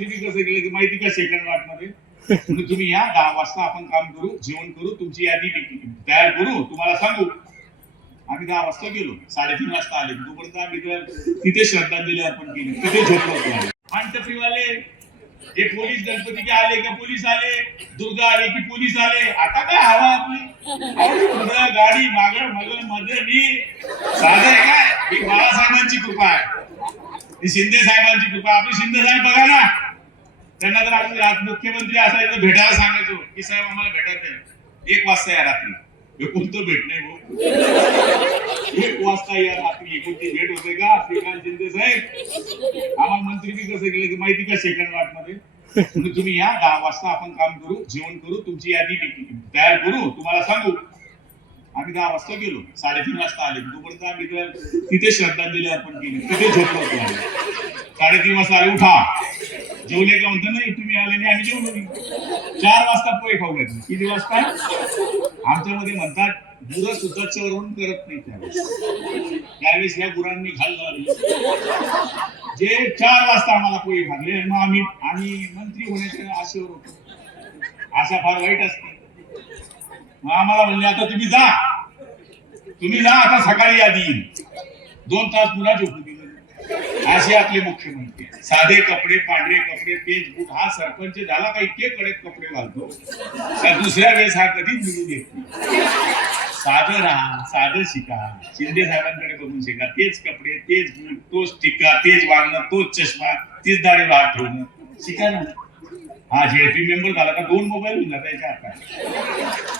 तुम्ही कसं केलं? की माहिती का सेकंड वाटमध्ये म्हणून तुम्ही या दहा वाजता आपण काम करू जेवण करू तुमची यादी तयार करू तुम्हाला सांगू. आम्ही दहा वाजता गेलो. साडेतीन वाजता आले. तोपर्यंत आम्ही तर तिथे श्रद्धांजली अर्पण केली. तिथे झोपलो होतो हे पोलीस गणपती की आले का पोलीस आले? दुर्गा आले की पोलीस आले? आता काय हवा आपली? गाडी मागळ मगरमध्ये मी साधं आहे काय? ही बाळासाहेबांची कृपा आहे. ही शिंदे साहेबांची कृपा आपली शिंदे साहेब बघा ना. त्यांना जर आपण मुख्यमंत्री असायचं भेटायला सांगायचो की साहेब आम्हाला भेटायचं आहे एक वाजता या रात्री. हे कोणतं भेट नाही भाऊ एक वाजता या रात्री. कोणती भेट होते का? श्रीकांत शिंदे साहेब. आम्हाला मंत्री बी कसं केलं की माहिती का सेकंड वाटमध्ये तुम्ही या दहा वाजता आपण काम करू जेवण करू तुमची यादी तयार करू तुम्हाला सांगू. आम्ही दहा वाजता गेलो. साडेतीन वाजता आले. तोपर्यंत आम्ही तिथे श्रद्धांजली अर्पण केली तिथे झोपलो होतो साडेतीन वाजता आले. उठा. जेवले का म्हणतो नाही तुम्ही आले नाही आम्ही जेवलो नाही. चार वाजता पोहे खाऊ घातले. किती वाजता? आमच्यामध्ये म्हणतात गुरं चरवून करत नाही त्यावेळेस त्यावेळेस या गुरांनी खाल्लं जे चार वाजता आम्हाला पोहे खाल्ले मग आम्ही आम्ही मंत्री होण्याच्या आशेवर होतो. आशा फार वाईट असते. मग आम्हाला म्हणले आता तुम्ही जा. तुम्ही जा आता सकाळी आधी येईल दोन तास पुन्हा झोपू असे आपले मुख्यमंत्री साधे कपडे पांढरे कपडे तेज बूट हा सरपंच झाला का इतके कडक कपडे घालतो? का दुसऱ्या वेळेस हा कधीच मिळू देत नाही? साधं राहा साधं शिका. शिंदे साहेबांकडे बघून शिका. तेच कपडे तेच बूट तोच टिक्का तेच वागणं तोच चष्मा तीच दाढी भाग ठेवणं. शिका ना. हा जेपी मेंबर झाला का दोन मोबाईल होऊन जाता याच्या हातात